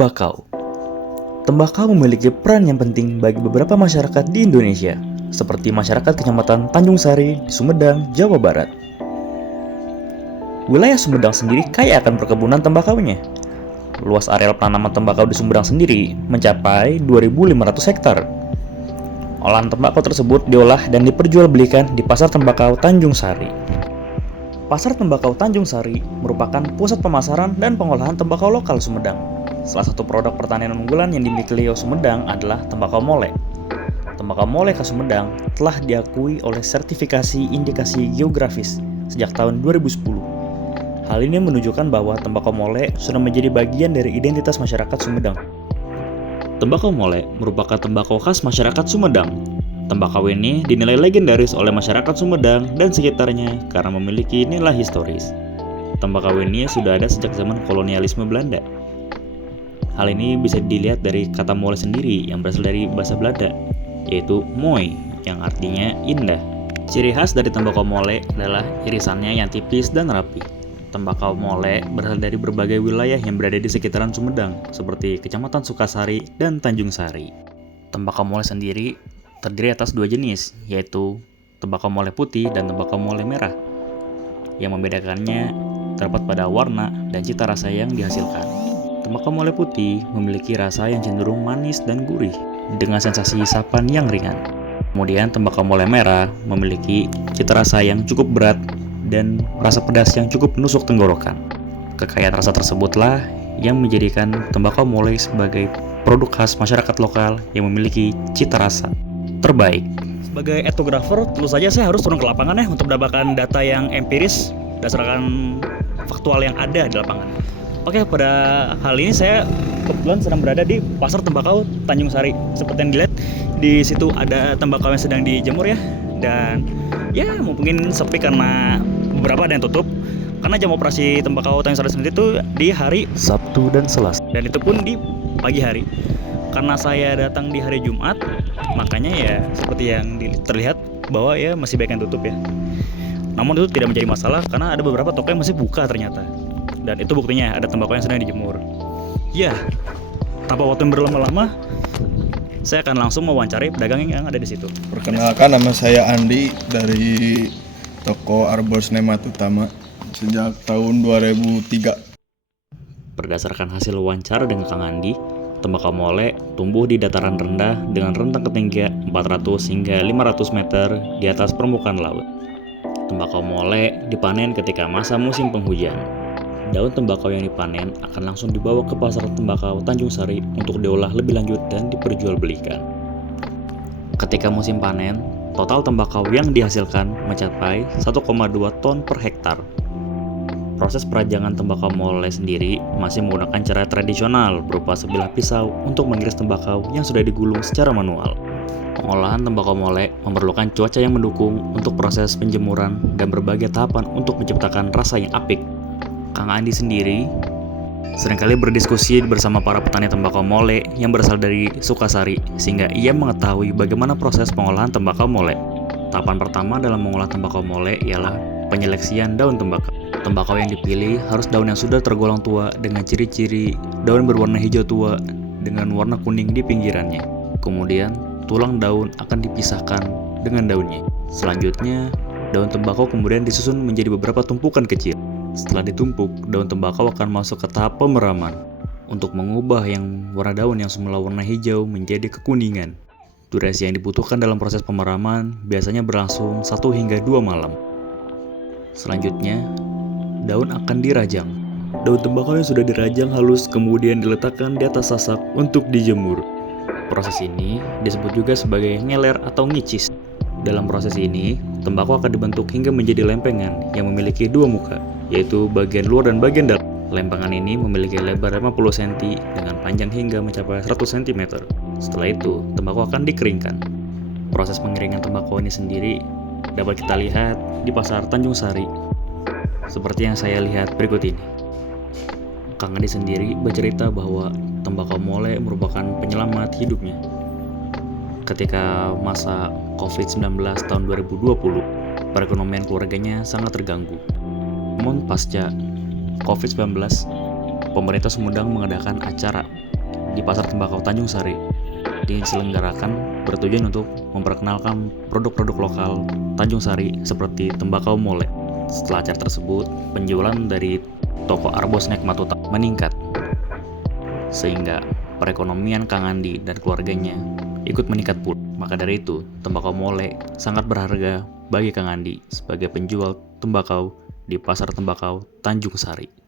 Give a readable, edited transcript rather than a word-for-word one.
Tembakau. Tembakau memiliki peran yang penting bagi beberapa masyarakat di Indonesia, seperti masyarakat Kecamatan Tanjung Sari di Sumedang, Jawa Barat. Wilayah Sumedang sendiri kaya akan perkebunan tembakaunya. Luas areal penanaman tembakau di Sumedang sendiri mencapai 2.500 hektar. Olahan tembakau tersebut diolah dan diperjualbelikan di Pasar Tembakau Tanjung Sari. Pasar Tembakau Tanjung Sari merupakan pusat pemasaran dan pengolahan tembakau lokal Sumedang. Salah satu produk pertanian unggulan yang dimiliki Leo Sumedang adalah tembakau molek. Tembakau molek khas Sumedang telah diakui oleh sertifikasi indikasi geografis sejak tahun 2010. Hal ini menunjukkan bahwa tembakau molek sudah menjadi bagian dari identitas masyarakat Sumedang. Tembakau molek merupakan tembakau khas masyarakat Sumedang. Tembakau ini dinilai legendaris oleh masyarakat Sumedang dan sekitarnya karena memiliki nilai historis. Tembakau ini sudah ada sejak zaman kolonialisme Belanda. Hal ini bisa dilihat dari kata molek sendiri yang berasal dari bahasa Belanda, yaitu mooi, yang artinya indah. Ciri khas dari tembakau molek adalah irisannya yang tipis dan rapi. Tembakau molek berasal dari berbagai wilayah yang berada di sekitaran Sumedang, seperti Kecamatan Sukasari dan Tanjung Sari. Tembakau molek sendiri terdiri atas dua jenis, yaitu tembakau molek putih dan tembakau molek merah. Yang membedakannya terdapat pada warna dan cita rasa yang dihasilkan. Tembakau molek putih memiliki rasa yang cenderung manis dan gurih, dengan sensasi isapan yang ringan. Kemudian tembakau molek merah memiliki cita rasa yang cukup berat dan rasa pedas yang cukup menusuk tenggorokan. Kekayaan rasa tersebutlah yang menjadikan tembakau molek sebagai produk khas masyarakat lokal yang memiliki cita rasa terbaik. Sebagai etnografer, tentu saja saya harus turun ke lapangan untuk mendapatkan data yang empiris berdasarkan faktual yang ada di lapangan. Oke, pada hal ini saya kebetulan sedang berada di Pasar Tembakau Tanjung Sari. Seperti yang dilihat, di situ ada tembakau yang sedang dijemur ya. Dan ya mungkin sepi karena beberapa ada yang tutup. Karena jam operasi Tembakau Tanjung Sari sendiri itu di hari Sabtu dan Selasa. Dan itu pun di pagi hari. Karena saya datang di hari Jumat, makanya ya seperti yang terlihat bahwa ya masih banyak yang tutup ya. Namun itu tidak menjadi masalah karena ada beberapa toko yang masih buka ternyata. Dan itu buktinya ada tembakau yang sedang dijemur. Ya, tanpa waktu yang berlama-lama, saya akan langsung mewawancari pedagang yang ada di situ. Perkenalkan, nama saya Andi dari toko Arbors Nemat Utama sejak tahun 2003. Berdasarkan hasil wawancara dengan Kang Andi, tembakau molek tumbuh di dataran rendah dengan rentang ketinggian 400 hingga 500 meter di atas permukaan laut. Tembakau molek dipanen ketika masa musim penghujan. Daun tembakau yang dipanen akan langsung dibawa ke Pasar Tembakau Tanjung Sari untuk diolah lebih lanjut dan diperjualbelikan. Ketika musim panen, total tembakau yang dihasilkan mencapai 1,2 ton per hektar. Proses perajangan tembakau molek sendiri masih menggunakan cara tradisional berupa sebilah pisau untuk mengiris tembakau yang sudah digulung secara manual. Pengolahan tembakau molek memerlukan cuaca yang mendukung untuk proses penjemuran dan berbagai tahapan untuk menciptakan rasa yang apik. Kang Andi sendiri seringkali berdiskusi bersama para petani tembakau molek yang berasal dari Sukasari, sehingga ia mengetahui bagaimana proses pengolahan tembakau molek. Tahapan pertama dalam mengolah tembakau molek ialah penyeleksian daun tembakau. Tembakau yang dipilih harus daun yang sudah tergolong tua dengan ciri-ciri daun berwarna hijau tua dengan warna kuning di pinggirannya. Kemudian, tulang daun akan dipisahkan dengan daunnya. Selanjutnya, daun tembakau kemudian disusun menjadi beberapa tumpukan kecil. Setelah ditumpuk, daun tembakau akan masuk ke tahap pemeraman untuk mengubah yang warna daun yang semula warna hijau menjadi kekuningan. Durasi yang dibutuhkan dalam proses pemeraman biasanya berlangsung 1 hingga 2 malam. Selanjutnya, daun akan dirajang. Daun tembakau yang sudah dirajang halus kemudian diletakkan di atas sasak untuk dijemur. Proses ini disebut juga sebagai ngeler atau ngicis. Dalam proses ini, tembakau akan dibentuk hingga menjadi lempengan yang memiliki dua muka, yaitu bagian luar dan bagian dalam. Lempengan ini memiliki lebar 50 cm dengan panjang hingga mencapai 100 cm. Setelah itu, tembakau akan dikeringkan. Proses pengeringan tembakau ini sendiri dapat kita lihat di Pasar Tanjung Sari, seperti yang saya lihat berikut ini. Kang Adi sendiri bercerita bahwa tembakau molek merupakan penyelamat hidupnya. Ketika masa COVID-19 tahun 2020, perekonomian keluarganya sangat terganggu. Namun pasca COVID-19, pemerintah Sumedang mengadakan acara di Pasar Tembakau Tanjung Sari diselenggarakan bertujuan untuk memperkenalkan produk-produk lokal Tanjung Sari seperti tembakau molek. Setelah acara tersebut, penjualan dari toko Arbos Nikmat Utama meningkat, sehingga perekonomian Kang Andi dan keluarganya ikut meningkat pula. Maka dari itu, tembakau molek sangat berharga bagi Kang Andi sebagai penjual tembakau di Pasar Tembakau Tanjung Sari.